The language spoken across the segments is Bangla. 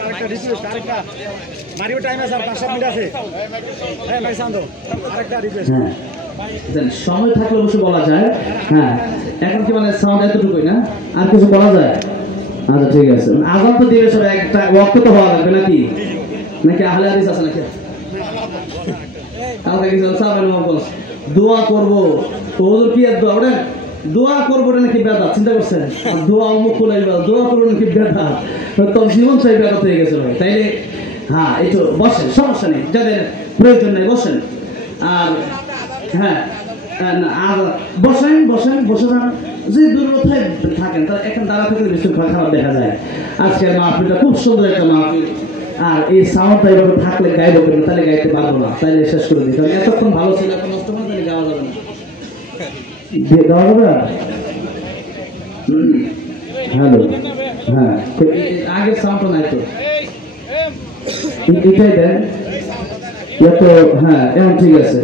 আরেকটা রিকোয়েস্ট আরেকটা মারিও টাইম আছে 5 মিনিট আছে হ্যাঁ ভাই শান্ত আরেকটা রিকোয়েস্ট হ্যাঁ সময় থাকলে অবশ্যই বলা যায় হ্যাঁ এখন কি মানে সাউন্ড এতটুকুই না আর কিছু বলা যায় আচ্ছা ঠিক আছে আযান তো দিবে সব একটা ওয়াক্ত তো হওয়া লাগবে নাকি নাকি আহলে হাদিস আছে নাকি কালকে কি সাহাবায়ে নবী দোয়া করব তো হুজুর কি দোয়া করেন দোয়া করবো নাকি বেদাত চিন্তা করছেন দোয়া মুখ খুলাইবা দোয়া করবো নাকি বেদাত তো জীবন চাই বেদাত হয়ে গেছে ভাই তাইলে হ্যাঁ একটু বসেন সমস্যা নেই যাদের প্রয়োজন নেই বসেন আর হ্যাঁ বসেন বসেন বসে যে দূরথায় থাকেন তারা এখন দাঁড়া থাকলে বেশি খারাপ দেখা যায় আজকের মাহফিলটা খুব সুন্দর একটা মাহফিল আর এই সাউন্ডটা এভাবে থাকলে গাইবো কেন তাহলে গাইতে পারবো না তাইলে শেষ করে দিই কারণ এতক্ষণ ভালো ছিল এখন নষ্ট করে তাহলে গাওয়া যাবে না গাওয়া যাবে না হ্যালো হ্যাঁ আগের সাউন্ডটা নাই তো এটাই দেন তো হ্যাঁ এখন ঠিক আছে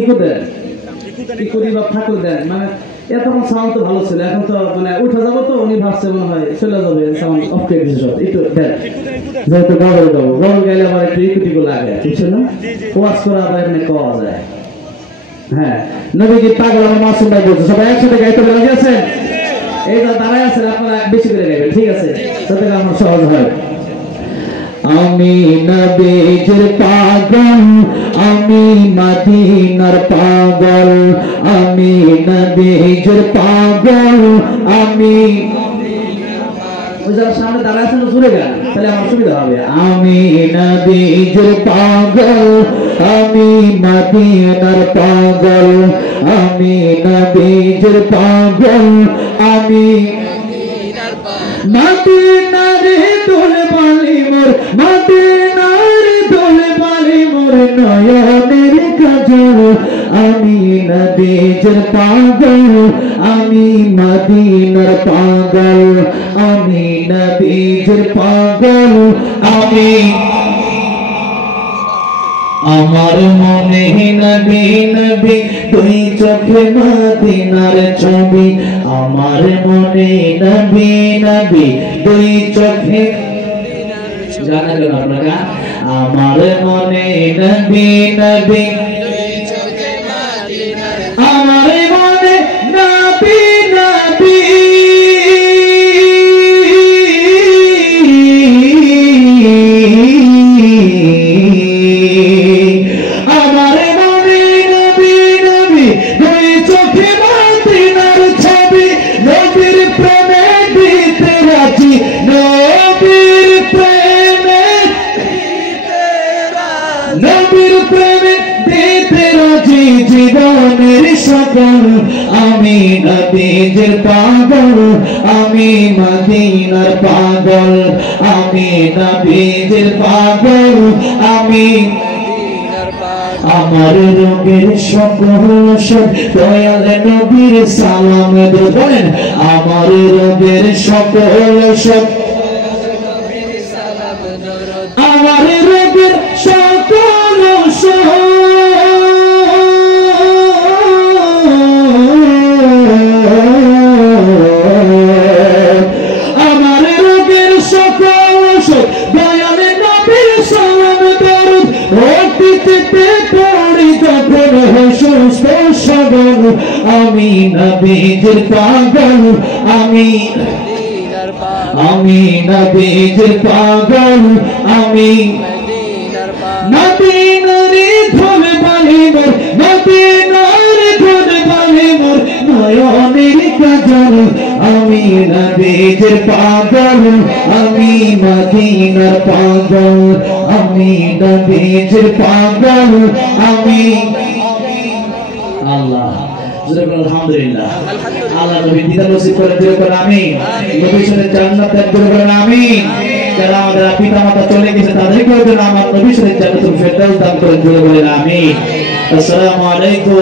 ইকো দেন ইকো দিবা থাকলে দেন মানে এতক্ষণ সাউন্ড তো ভালো ছিল এখন তো মানে উঠে যাবো তো উনি ভাবছে মনে হয় চলে যাবে সাউন্ড অফ করে দিয়েছে সব একটু দেন যেহেতু গগল গাবো গগল গাইলে আবার একটু ইকুটিকো লাগে ঠিক না ওয়াজ করা আবার এমনি কওয়া যায় হ্যাঁ নবীজি পাগল আমার মাসুম ভাই বলছে সবাই একসাথে গাইতে রাজি আছেন এই যে দাঁড়ায় আছেন আপনারা বেশি করে গাইবেন ঠিক আছে তাতে আমার সহজ হয় আমি নবীজির পাগল আমি মদিনার পাগল আমি নবীজির পাগল আমি ওই যারা সামনে দাঁড়ায় আছেন জুড়ে গান তাহলে আমার সুবিধা হবে আমি নবীজির পাগল আমি মদিনার পাগল আমি নবীজির পাগল আমি মদিনার দোল বালি মোর মদিনার দোল বালি মোর নয়নের কাজল আমি নবীজির পাগল আমি মদিনার পাগল আমি নবীজির পাগল আমি আমার মনে নবী নবী তুই চোখে মদিনার ছবি আমার মনে নবী নবী তুই চোখে জানা গেল আপনারা আমার মনে নবী নবী আমার মনে নবী নবী জীবনের সকল আমি নবীজির পাগল আমি মদিনার পাগল আমি নবীজির পাগল আমি আমার রোগের সকল সব দয়াল নবীর সালাম দেবেন আমার রোগের সকল সব আমার রোগের সকল সব আমি নবীজির পাগল আমি নবীজির পাগল আমি মদিনার ধন বালি মোর মদিনার ধন বালি মোর নয়নের কাজল আমি নবীজির পাগল আমি মদিনার পাগল আমি নবীজির পাগল আমি আল্লাহ আলহামদুলিল্লাহ আল্লাহ নবী দিদার নসিব করে দিলে করে আমিন নবীর সাথে জান্নাত দান করে আমিন যারা আমাদের পিতা মাতা চলে গেছে তাদেরকেও যেন আমার নবীর সাথে জান্নাতুল ফেরদাউস দান করে দিলে আমিন আসসালামু আলাইকুম।